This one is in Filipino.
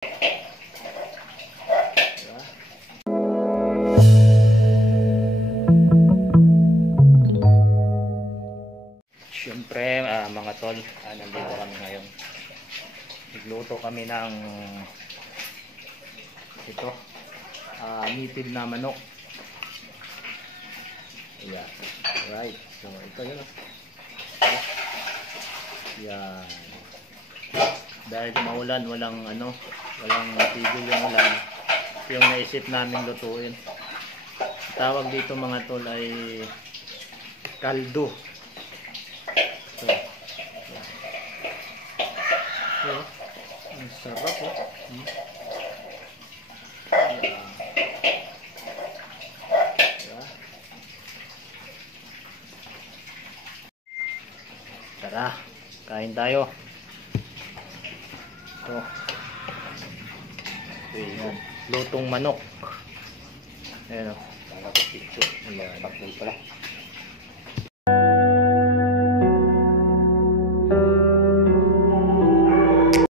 Diba? Siyempre, mga tol, nandito kami ngayon. Nagluto kami ng ito, nipid na manok. Ayan. Alright. So, ito yun. Ayan. Dahil maulan, walang tigil yung ulan. Yung naisip namin lutuin. Tawag dito mga tol ay kaldo. So, ang sarap oh. Ayan. Diba? Tara, kain tayo. Ito. Ayan. Lutong manok. Ayan o. Ayan.